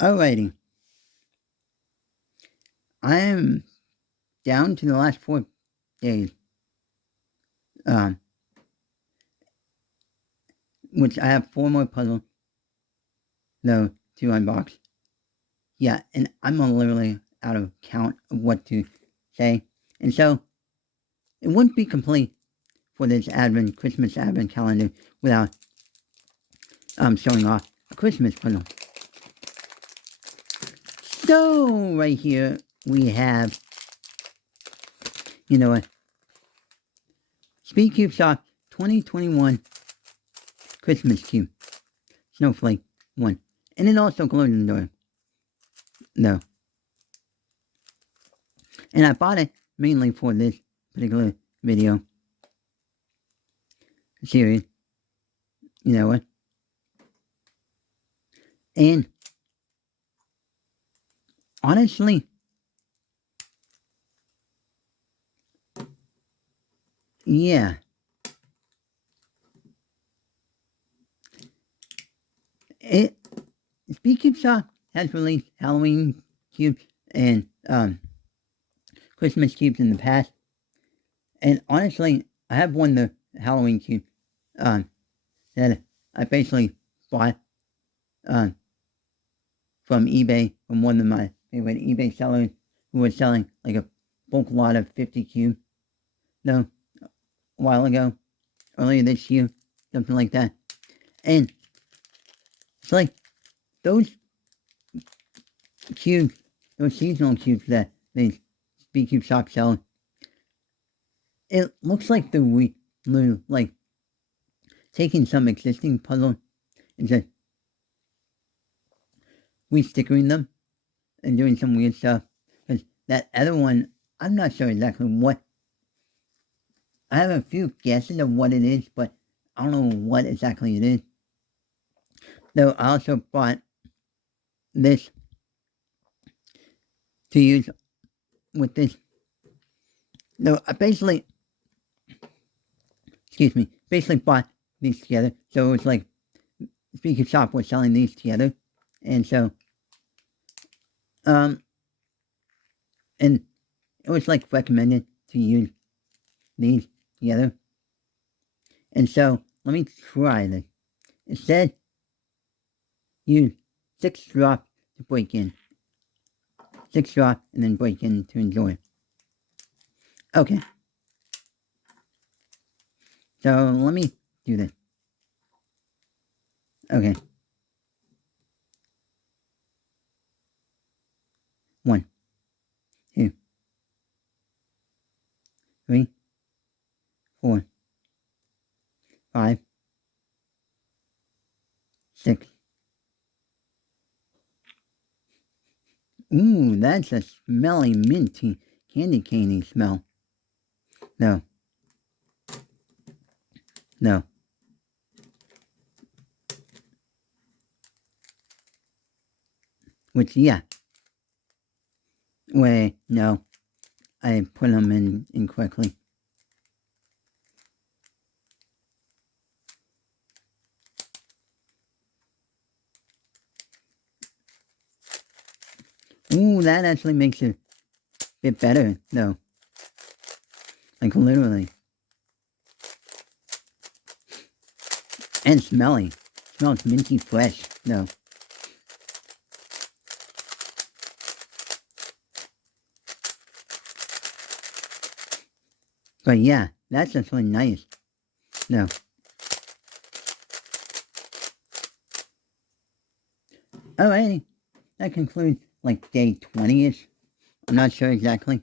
Alrighty. I am down to the last 4 days. Um, which I have 4 more puzzles, though, to unbox. Yeah, and I'm literally out of count of what to say. And so, it wouldn't be complete for this Christmas Advent calendar without showing off a Christmas puzzle. So, right here, we have, you know what, Speed Cube Shop 2021 Christmas Cube. Snowflake 1. And it also glows in the door. No. And I bought it mainly for this particular video series. You know what? And honestly, yeah. Speed Cube Shop has released Halloween cubes and Christmas cubes in the past. And honestly, I have one the Halloween cube that I basically bought from eBay from one of my favorite eBay sellers who was selling like a bulk lot of 50 cubes. No, a while ago, earlier this year, something like that. And it's like those cubes, those seasonal cubes that the Speed Cube Shop sells, it looks like they're like taking some existing puzzle and just re-stickering them and doing some weird stuff. Because that other one, I'm not sure exactly what. I have a few guesses of what it is, but I don't know what exactly it is. Though I also bought this to use with this. No, I basically bought these together. So it was like Speaker Shop was selling these together. And so, and it was like recommended to use these together. And so, let me try this. It said use 6 drops to break in. 6 drops and then break in to enjoy. Okay. So, let me do this. Okay. 1, 2, 3, 4, 5, 6. Ooh, that's a smelly, minty, candy cane smell. No. No. Which, yeah. Wait, no. I put them in incorrectly. Ooh, that actually makes it a bit better, though. Like, literally. And smelly. Smells minty fresh, though. But yeah, that's actually nice. No. Alrighty. That concludes, like, day 20-ish. I'm not sure exactly.